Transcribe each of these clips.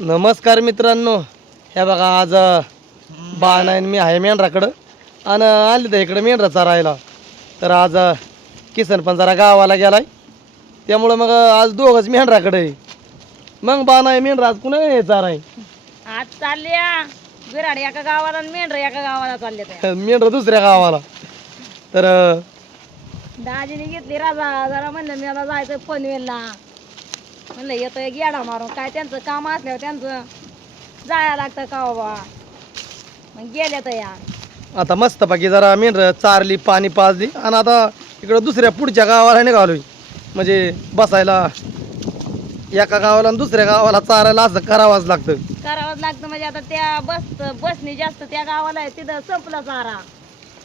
नमस्कार मित्रांनो. हे बघा आज बाण आहे मी आहे मेंढराकडं. आणि आले तर इकडं मेंढरा चारायला तर आज किसन पण जरा गावाला गेलाय. त्यामुळं मग आज दोघंच मेंढराकडे आहे. मग बाण आहे मेंढरा आज कुणा नाही. चार आहे आज चालल्या. विराड एका गावाला आणि मेंढर एका गावाला चालले मेंढरा दुसऱ्या गावाला. तर दाजीने घेतली राजा. जरा म्हणलं मी आता जायचं पनवेलला. म्हणलं येतो एक येडा मारून. काय त्यांचं काम असल्यावर त्यांचं जायला लागतं का बाबा मग गेले तर या. आता मस्तपैकी जरा मेंढर चारली पाणी पाजली आणि आता इकडं दुसऱ्या पुढच्या गावाला निघालोय. म्हणजे बसायला. एका गावाला आणि दुसऱ्या गावाला चारायला असं करावंच लागतं. करावंच लागतं. म्हणजे आता त्या बस बसनी जास्त त्या गावाला आहे तिथं संपला चारा.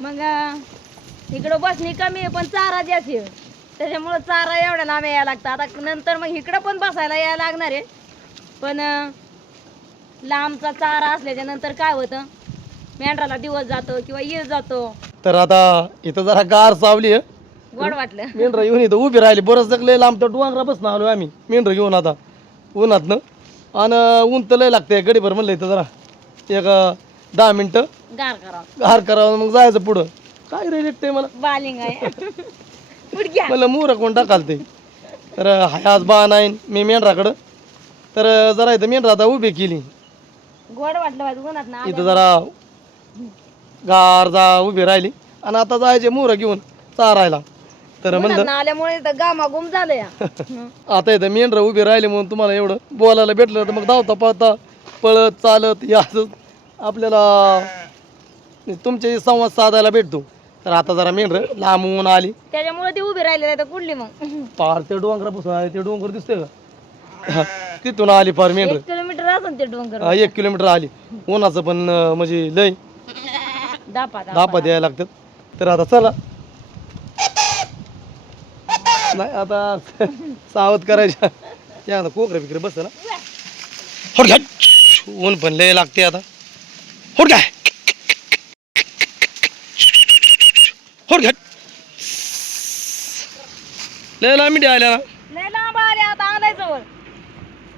मग इकडं बसनी कमी आहे पण चारा जास्त आहे. त्याच्यामुळं चारा एवढ्या लांब यायला लागतं आता नंतर मग इकडं पण बसायला यायला लागणार आहे. पण लांबचा चारा असल्याच्या नंतर काय होतं? मेंढराला दिवस जातो किंवा येळ जातो. तर आता इथं जरा गार सावली आहे. गोड वाटलं. मेंढर घेऊन इथं उभी राहिली. बरंच लय लांब तर डोंगरा बसणं आलो आम्ही. मेंढर घेऊन आता. उन्हातनं. आणि ऊन तर लय लागते गडीभर म्हणलं इथं जरा. एक दहा मिनटं. गार करावं. गार करावं. मग जायचं पुढं. काय रे ते मला. बालिंग आहे. मला मोर कोण टाकाल ते? तर हाय आज बा नाही मी मेंढराकडं. तर जरा इथं मेंढरा आता उभी केली. गोड वाटलं पाहिजे उन्हात ना इथं जरा गार जा उभी राहिली. आणि आता जायचे मोर घेऊन चारायला. तर म्हणलं आल्यामुळे इथं गामागुम झालं या आता इथं मेंढरं उभी राहिली म्हणून तुम्हाला एवढं बोलायला भेटलं तर मग धावता पळता पळत चालत या आपल्याला तुमचे संवाद साधायला भेटतो. तर आता जरा मेंढरं लांबून आली. त्याच्यामुळे ती उभी राहिली नाही तर कुठली मग? पार ते डोंगरापासून आली ते डोंगर दिसते का? हा, तिथून आली पार मेंढर. एक किलोमीटर असेल ते डोंगर. हा, एक किलोमीटर आली. उन्हाचं पण अं, म्हणजे लय दापा दापा. धापा द्यायला लागतात. तर आता चला. नाही आता सावध करायच्या या ना कोकरे बिकरे बस ना. घ्या. ऊन पण लय लागते आता. होट घ्या. होट घ्या लय लांब मिठी आल्या ना. लय लांब आले आता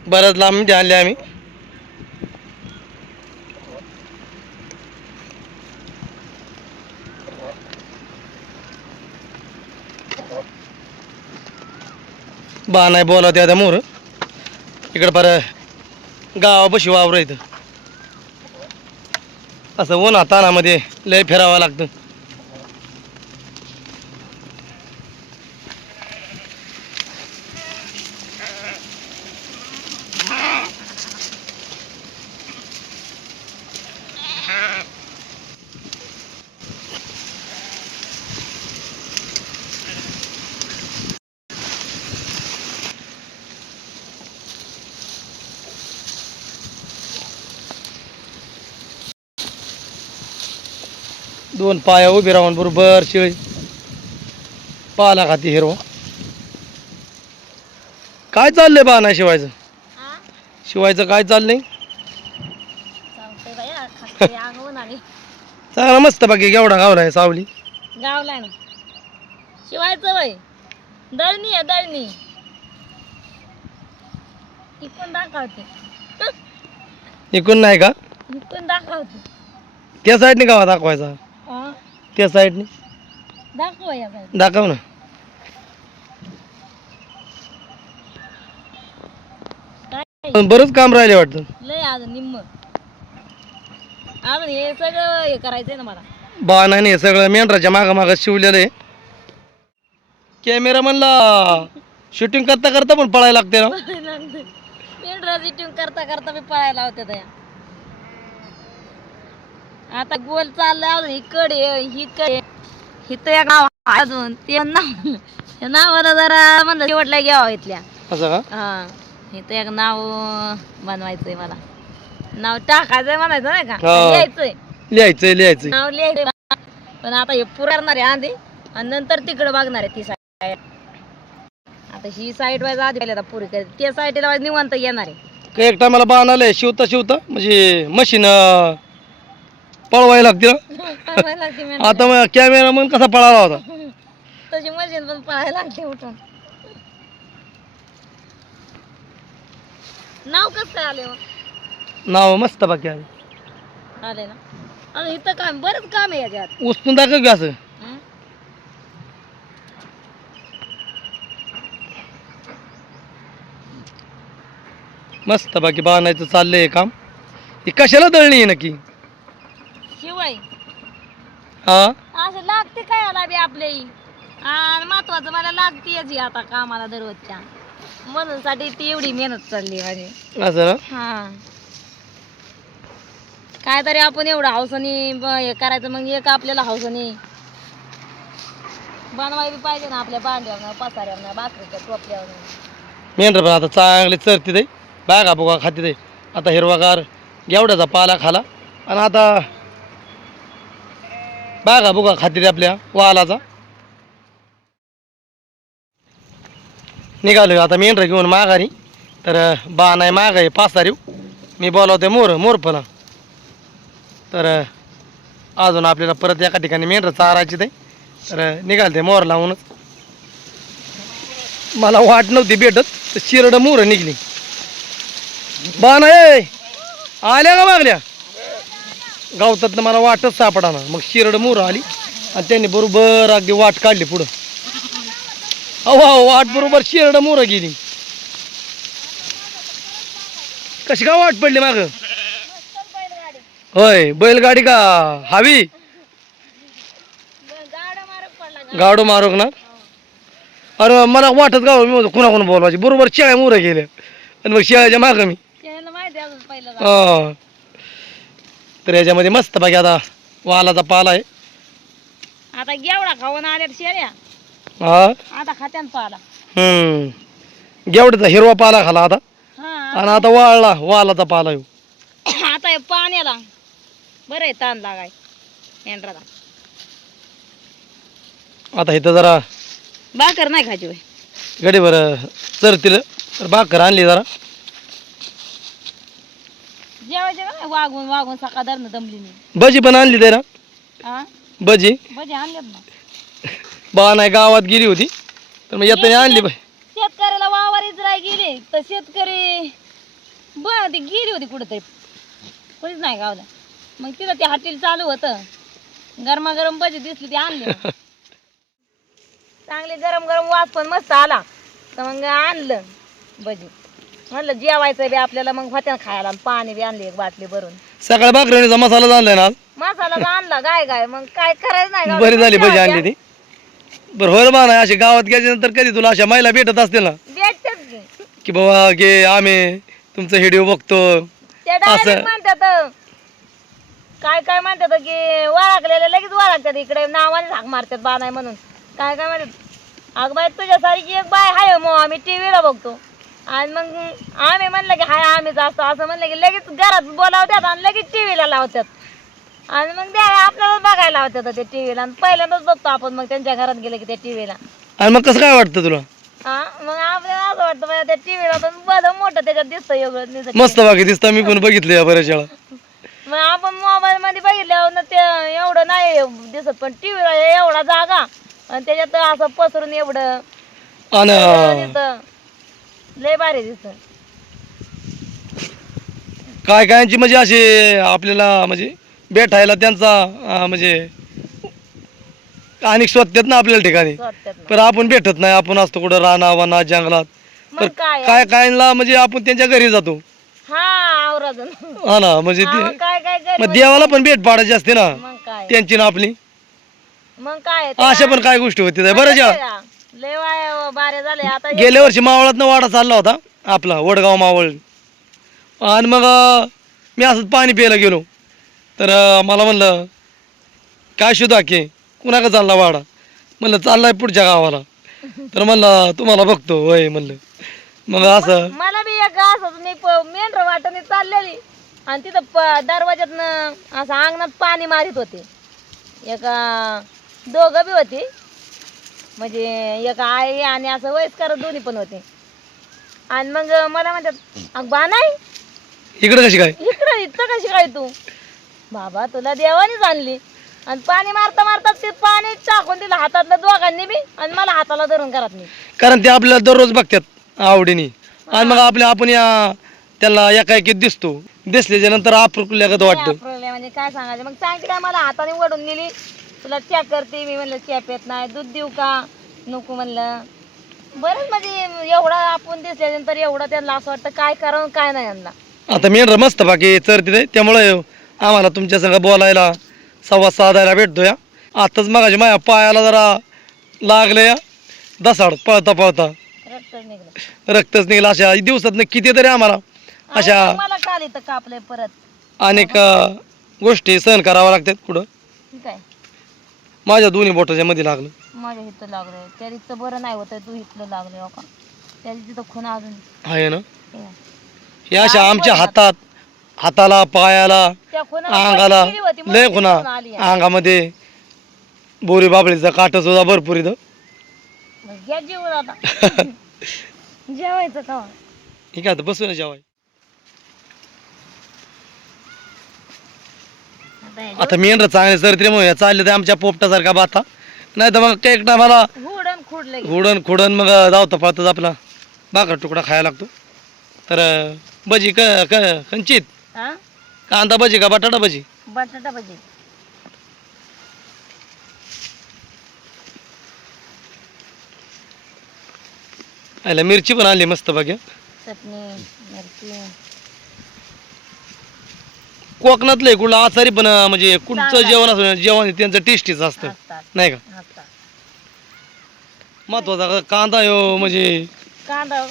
बऱ्याच लांब मिठी आणल्या आम्ही. बा नाही बोला त्या मोर. इकडं पर गावापाशी वावर इथं. असं उन्हा तानामध्ये लय फिरावं लागतं. दोन पाया उभी राहून बरोबर शिळी. पाला खाती हिरवा. काय चाललंय बा नाही शिवायचं? शिवायचं काय चाललंय? चांगला मस्त बाकी केवढा गावलाय सावली? गावलाय ना. शिवायचं वय दळणी आहे दळणी. इकून दाखवते. इकून नाही का? इकून दाखवते. त्या साईडने गावा दाखवायचा? त्या साईडने. दाखव या. दाखव ना. काय? बरंच काम राहिले वाटतं. लय अजून निम्म. अजून हे सगळं हे करायचंय ना मला. बा नाही हे सगळं मेंढराच्या मागं मागं शिवलेलं आहे. कॅमेरा म्हणला शूटिंग करता करता पण पळायला लागते ना. ट्यून करता करता मी पळायला होते त्या. आता गोल चाललंय अजून इकडे इकडे इथं एक नाव आहे अजून. ते नाव त्या नावाला जरा म्हणलं शेवटला घ्यावं इथल्या. असं का? हा इथं एक नाव बनवायचंय मला. नाव टाकायचंय म्हणायचं नाही का? हा. लिहायचंय. लिहायचंय लिहायचंय. नाव लिहायचं पण आता हे पुरणार आहे आधी आणि नंतर तिकडे बघणार आहे ती साईड आता ही साईड वाईज आधी पहिल्यांदा पुरी करायची त्या साईडला वाईज निवांत येणार आहे. एक टायमाला बाण आलंय शिवता शिवता? म्हणजे मशीन पळवायला लागते ना मेंढराला. आता मग कॅमेरा मग कसा पळाला होता? तशी मशीन पण पळायला लागते उठून. नाव कसं काय आले? नाव मस्त बाकी आहे. आले ना. अगं इथं काम बरंच काम आहे याच्यात. उचलून दाखव का असं. हं? मस्त बाकी बाणायचं चाललंय काम. ही कशाला दळणी आहे नक्की? शिवाय. हा? असं लागते काय याला बी आपले? आणि महत्वाचं मला लागते याची आता कामाला दररोजच्या. म्हणून साठी ती एवढी मेहनत चालली माझी. असं ना? हा. काय तरी आपण एवढं हौसानी ब- हे करायचं मग एक आपल्याला हौसानी बनवायला बी पाहिजे ना आपल्या भांड्यावर पसाऱ्यावर भाकरीच्या टोपल्यावर मेंढर पण आता चांगले चरते ते बागा बुगा खाते ते आता हिरवागार गेवड्याचा पाला खाला. आणि आता बागा बुगा खाते आपल्या वालाचा. निघालो आता मेंढर घेऊन माघारी. तर बा नाही माग आहे. तारीख. मी बोलावते मोर मोर फला तर अजून आपल्याला परत एका ठिकाणी मेंढर चारायची ते. तर निघालते मोर लावूनच. मला वाट नव्हती भेटत तर शिरड मोर निघली. बाण ए आल्या का मागल्या? गावतात मला वाटच सापडा ना. मग शिरड मोर आली आणि त्यांनी बरोबर अगदी वाट काढली पुढं. अहो वाट बरोबर शिरड मोर गेली. कशी का वाट पडली माग? होय बैलगाडी का? हवी? गाडा मारक मारोक ना? अरे मला वाटत गाव मी कुणा कोण बोलवायची. बरोबर शेळ्या मोर गेल्या. आणि मग शेळ्याच्या मागं मी. हा. तर याच्यामध्ये मस्त बाकी आता वालाचा पाला आहे. आता गेवडा खाऊन आल्यात शेळ्या हा? आता खात्यान पाला. हम्म. गेवड्याचा हिरवा पाला खाला आता. हा. आणि आता वाळला वालाचा पाला येऊ. आता हे पाण्याला. बरं आहे ताण लागाय. एंड्राला आता इथं जरा भाकर नाही खायची होय गडीवर चरतील. तर भाकर आणली जरा जेवायचे का नाही वागून वागून सकाळ धरणं दमली मी. भजी पण आणली ते ना? हा भजी? भजी आणल्यात ना. बा नाही गावात गेली होती. तर मग येताना आणली बाई. शेतकऱ्याला वावर इजराय गेले. तर शेतकरी ब ती गेली होती कुठंतरी. कोणीच नाही गावला. मग तिथं ते हॉटेल चालू होतं. गरमागरम भजी दिसली ती आणली. मग. चांगली गरम गरम वास पण मस्त आला. तर मग आणलं भजी. म्हणलं जेवायचं बी आपल्याला मग होत्या खायला. आणि पाणी बी आणली एक बाटली भरून. सकाळी भाकरीचा मसाला आणलाय ना आज? मसाला आणला गाय गाय. मग काय करायचं नाही गावाला. बरी झाली भजी. आणली ती. बरं होय बा ना अशी गावात गेल्यानंतर कधी तुला अशा महिला भेटत असतील ना? भेटतेच की. की बाबा गे आम्ही तुमचं व्हिडिओ बघतो. ते डायरेक्ट म्हणतात काय काय म्हणतात की वाळकलेले लगेच वाळकतात इकडे. नावाने झाक मारतात बा नाही म्हणून. काय काय म्हणतात? अगं बाई तुझ्यासारखी एक बाय हाय मग आम्ही टीव्हीला बघतो. आणि मग आम्ही म्हणलं की हाय आम्हीच असतो असं म्हणलं की लगेच घरात बोलावतात आणि लगेच टीव्हीला लावतात आणि मग ते आपल्याला बघायला लावतात ते टीव्हीला. आणि पहिल्यांदाच बघतो आपण मग त्यांच्या घरात गेलं की त्या टीव्हीला. आणि मग कसं काय वाटतं तुला? हा? मग आपल्याला असं वाटतं त्या टीव्हीला तर बरं मोठं त्याच्यात दिसतं एवढं. मस्त बाकी दिसतं मी पण बघितलं या बऱ्याच वेळा. मग आपण मोबाईल मध्ये बघितल्यावर ना ते एवढं नाही दिसत पण टीव्हीला एवढा जागा. आणि त्याच्यात असं पसरून एवढं. आणि दिसतं. लय भारी काय कायांची म्हणजे असे आपल्याला म्हणजे भेटायला त्यांचा अं, म्हणजे अनेक शोधतात ना आपल्याला ठिकाणी. पण आपण भेटत नाही. आपण असतो कुठं राना वना जंगलात. मग काय? काय कायला म्हणजे आपण त्यांच्या घरी जातो. हा आवराजून. हा ना म्हणजे ते मग काय काय घरी मग देवाला पण भेट पाडायची असते ना. मग काय? त्यांची ना आपली. मग काय? अशा पण काय गोष्टी होती बऱ्याच वेळा लय वाय बारे झाले. आता गेल्या वर्षी मावळात वाडा चालला होता आपला वडगाव मावळ. आणि मग अं, मी असंच पाणी प्यायला गेलो. तर अं, मला म्हणलं काय शुद्धा की कुणाका चालला वाडा? म्हणलं चाललाय पुढच्या गावाला. तर म्हणलं तुम्हाला बघतो. होय म्हणलं. मग असं मला बी एक असंच मी प- मेंढर वाटाने चाललेली. आणि तिथं प- दरवाज्यातनं असं अंगणात पाणी मारित होते. एक अं, दोघं बी होती. म्हणजे एक आई आणि असं वयस्कर दोन्ही पण होते. आणि मग मला म्हणतात अग बा नाही इकडं कशी काय? इकडं इथं कशी काय तू? बाबा तुला देवानीच आणली. आणि पाणी मारता मारता ते पाणी टाकून दिलं हातातलं दोघांनी बी आणि मला हाताला धरून करत नाही कारण ते आपल्याला दररोज बघतात आवडीने. आणि मग आपल्या आपण या त्याला एका एकीत दिसतो. दिसल्याच्या नंतर वाटतं. वापरले म्हणजे काय सांगायचं? मग सांगते काय मला हाताने वडून नेली. तुला चॅक करते मी म्हणलं चॅप येत नाही दूध देऊ का? नको म्हणलं. बरंच म्हणजे एवढा आपण दिसल्यानंतर एवढं त्यांना असं वाटतं काय करावं काय नाही यांना. आता मेंढर मस्त बाकी चरते ते त्यामुळे आम्हाला तुमच्या संग बोलायला संवाद साधायला भेटतो या आताच मगाशी माझ्या पायाला जरा लागले या दसाड पळता पळता. रक्तच निघलं. रक्तच निघलं. अशा दिवसात किती तरी आम्हाला अशा आणि मला काल इथं कापलंय परत? अनेक अं, गोष्टी सहन कराव्या लागतात आहे माझ्या दोन्ही बोटाच्या मध्ये लागलं. माझ्या इथं लागलंय त्या इथं बरं नाही होतं तू इथलं लागले का त्याची तिथं खून अजून. आहे ना? हे. हे अशा आमच्या हातात हाताला पायाला त्या खुनाला अंगाला होती, मग लय ती खून. आली आहे. अंगामध्ये बोरी बाबळीचा काट सुद्धा भरपूर इथं मग घ्या जेवण आता. जेवायचं का? ठीक आहे आता बसू ना जेवाय आता मेंढर चांगले सरत्री मग चालले तर आमच्या पोपटासारखा बाता. नाही तर मग एक मला घोडण खुडलं घोडण खोडण मग धावतं पाहतच आपला. भाकर तुकडा खायला लागतो. तर भजी क क- कंचित. हा कांदा भजी का बटाटा भजी? बटाटा भजी. आयला मिरची पण आली मस्त बघ चटणी मिरची. कोकणातलं कुठलं आचारी पण म्हणजे कुठचं. जेवण असं जेवण आहे त्यांचं टेस्टीच असतं. असतात नाही का? असतात महत्त्वाचा कांदा यो म्हणजे कांदा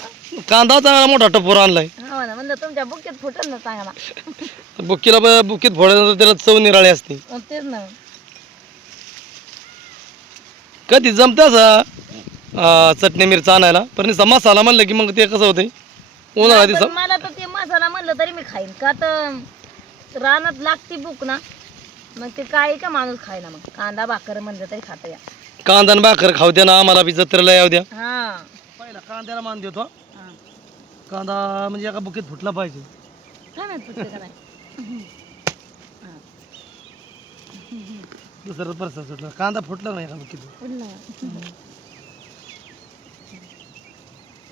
कांदा चांगला मोठा टपोर आणलाय. हो ना म्हणलं तुमच्या बुकीत फुटल ना चांगला. बुक्कीला ब- बुक्कीत फोडायला त्याला चव निराळी असते. मग तेच ना. कधी जमतं असं अं, चटणी मिरचा आणायला? पण नुसता मसाला म्हणलं की मग ते कसं होतंय? उन्हाळा पण दिवसा मला तर ते मसाला म्हणलं तरी मी खाईन. का तर रानात लागती बुक ना मग ते काय का माणूस खायना मग? कांदा भाकर म्हणलं तरी खात या. कांदा आणि भाकर खाऊ द्या ना आम्हाला बी जत्रेला येऊ द्या. हा. पहिला कांद्याला मान देतो. हा. कांदा म्हणजे एका बुकीत फुटला पाहिजे. काय माहीत हा. दुसरं परसा सुटला. कांदा फुटला नाही एका बुकीत. फुटलं. का?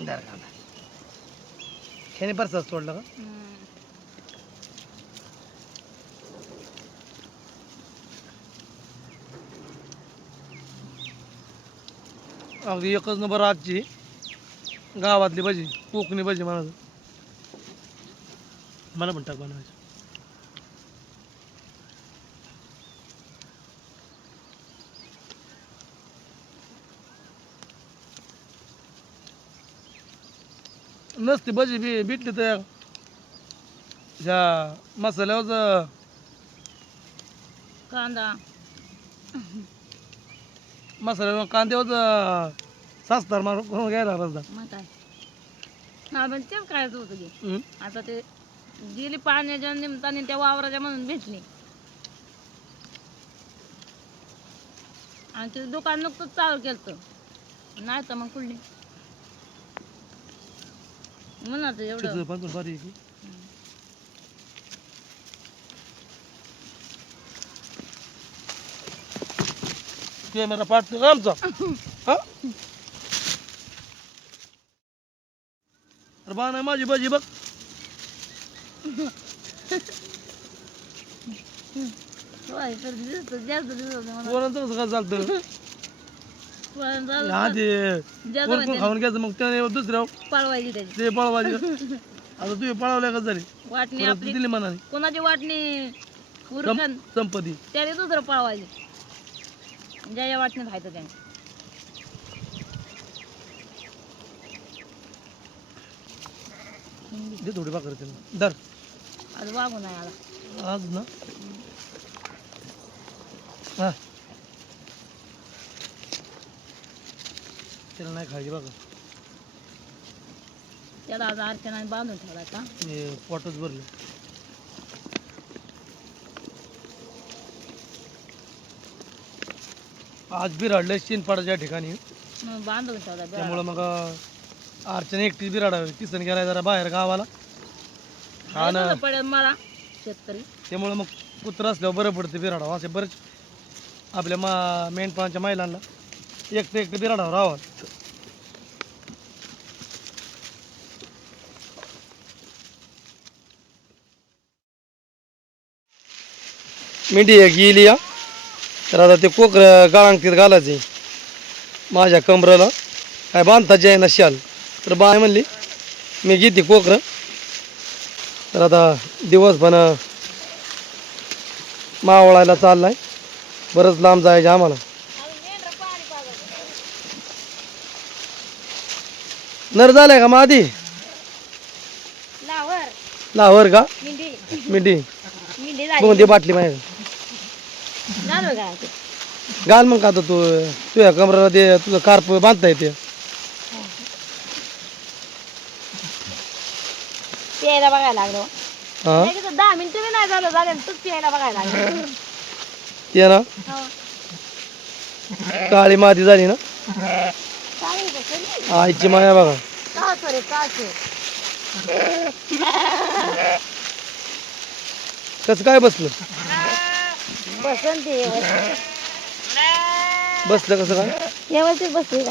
दर कांदा. ह्याने परसा सोडला का? हम्म. अगदी एकच नंबर आजची. गावातली भाजी कोकणी भाजी मला मला पण टाक बनवायची. नसती भजी बी भेटली तर ह्या मसाल्यावर कांदा. मसाल्यावर कांद्यावर सास्तार मारून करून घ्यायला बसदा मग काय? हा पण तेच करायचं होतं की. हम्म. आता ते गेली पाण्याच्या निमित्ताने त्या वावराच्या म्हणून भेटली. आणि ते दुकान नुकतंच चालू केलं नाही तर मग कुठली? म्हणा एवढं. चिकन पण बारीक आहे. कॅमेरा पाठतो का आमचा. हा? अरे बा नाही माझी भाजी बघ. कसं काय चालतं कोण कोण खाऊन घ्यायचं मग त्याने दुसऱ्या पळवायची त्याची. ते पळवायचे. आता तुम्ही पळवल्या का झाली? वाटणी परत आपली. दिली मनाने कोणाची वाटणी? उरकन संपत्ती. त्याने दुसरं पळवायचे. ज्या या वाटणीत खायचं त्याने दे थोडी भाकर त्याला दर आज वागू नाही आला. आज ना. हा. त्याला नाही खायची बघा. त्याला आज अर्चना बांधून ठेवलाय का? हे पोटच भरलं. आज ठिकाणी. मग बांधून ठेवलाय बरं. त्यामुळं मग अर्चना एकटी बिराडावी किसन गेलाय जरा बाहेर गावाला. हा ना. जायचं पडेल मला शेतकरी. त्यामुळं मग कुत्र असल्यावर बरं पडतं बिराडावं असे बरेच आपल्या मा मेंढपाळांच्या महिलांना एकटं एकटं बिराडावर राहावं मेंढी एक गेली या तर आता ते कोकर गाळांकीत घालायचे माझ्या कमरेला. काय बांधताची आहे ना शाल. तर बाय म्हणली मी घेते कोकरं. तर आता दिवस पण मावळायला चाललाय. बरंच लांब जायचं आम्हाला. नर झालाय का मादी? लावर. लावर का? मिंडी. मिंडी. बाटली माहिती ते? घाल मग का आता तू? तुझ्या कमरेला ते तुझं कार्प बांधता येते. प्यायला बघायला लागलो. हा? दहा मिनिटं बी नाही झालं झालं तूच प्यायला बघायला लागलो. ते ना. हो. काळी माती झाली ना? आईची माया बघा. का का कसं काय बसलं? आहे व्यवस्थित. बसलं कसं काय? व्यवस्थित बसली का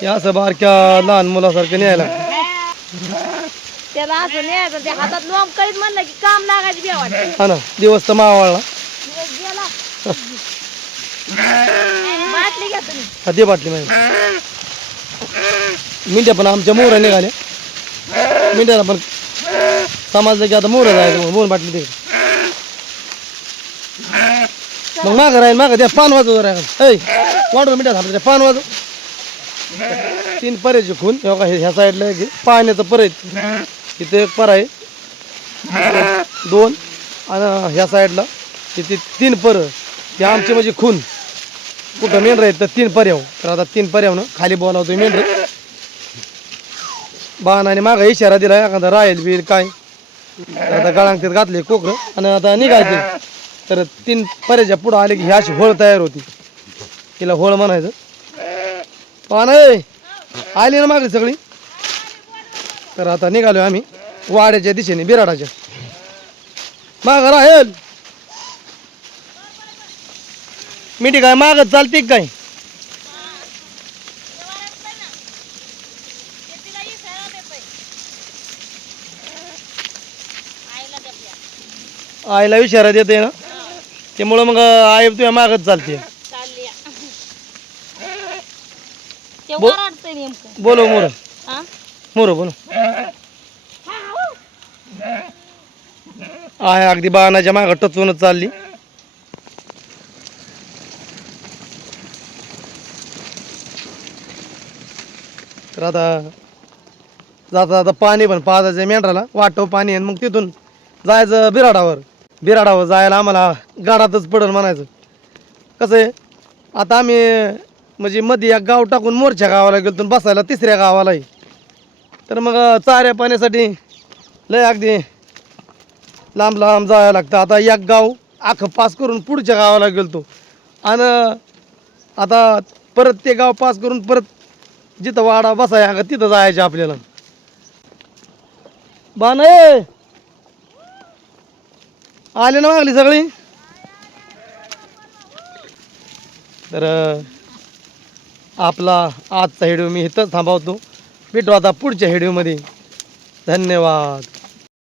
हे असं बारक्या लहान मुलासारखं न्यायला. त्याला असं न्यायचं ते हातात लोंब करीत म्हणलं की काम लागायची बी वाटत हा ना दिवस तर मावाळला. दिवस गेला. बाटली घ्या तुम्ही. हा ते बाटली माहिती मिंट्या पण आमच्या मोहरा निघाल्या. मिंट्याला पण समजलं की आता मोर जायचं मोर बाटली ते मग माग राहील मागं त्या पान वाजव जरा ऐ वाढव मिठ्या थांबल्या पान वाजव तीन परेचे खून हे बघा, हे- ह्या साईडला एक पाण्याचं पर आहे इथे एक पर आहे. इथे दोन. आणि ह्या साईडला तिथे तीन पर. हे आमचे म्हणजे खून. कुठं मेंढर आहेत तर तीन पर्याव तर आता तीन पर्यावनं खाली बोलावतो मेंढर बाणाने मागं इशारा दिला एखादा राहील बी काय? आता गळांगतीत घातले कोकरं आणि आता निघायचे. तर तीन पर्याच्या पुढं आले की ही अशी होळ तयार होती. तिला होळ म्हणायचं. पाना आली ना मागली सगळी. तर आता निघालो आम्ही वाड्याच्या दिशेने बिराडाच्या. माग राहील. मिठी काय मागत चालते काय? आईला इशारा देते ना. त्यामुळं मग आई तुझ्या मागत चालते. चालली. ते वराडतंय नेमकं. बोलो मोर. हा? मोर बोलो आहे अगदी बाणाच्या मागं टचूनच चालली. तर आता जाता जाता पाणी पण पाजायचं मेंढराला. वाटव पाणी आहे मग तिथून जायचं बिराडावर. बिराडावर जायला आम्हाला गाडातच पडल म्हणायचं. कसं आहे? आता आम्ही म्हणजे मध्ये एक गाव टाकून मोरच्या गावाला गेलो बसायला तिसऱ्या गावालाही. तर मग चाऱ्या पाण्यासाठी लय अगदी लांब लांब जायला लागतं. आता एक गाव आखं पास करून पुढच्या गावाला गेलतो. आणि आता परत ते गाव पास करून परत जिथं वाडा बसाय का तिथं जायचं आपल्याला. बाण आले ना मागली सगळी? तर आपला आजचा व्हिडिओ मी इथंच थांबवतो. भेटू आता पुढच्या व्हिडिओमध्ये धन्यवाद.